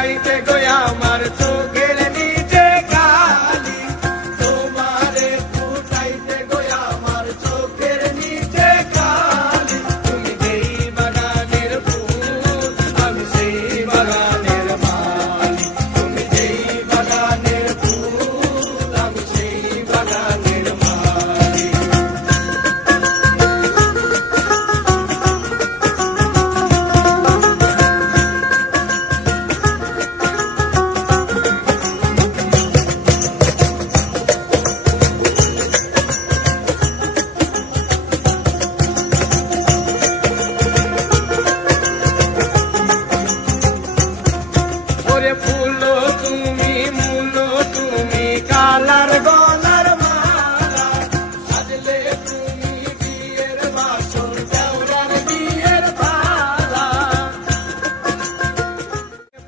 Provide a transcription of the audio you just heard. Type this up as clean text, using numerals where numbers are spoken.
ফুটাইতে গো আমার চোখের নিচে কালি, তোমারে ফুটাইতে গো আমার চোখের নিচে কালি। তুমি যেই বাগানের ফুল আমি সেই বাগানের মালি, তুমি যেই বাগানের ফুল আমি সেই বাগানের মালি। ওরে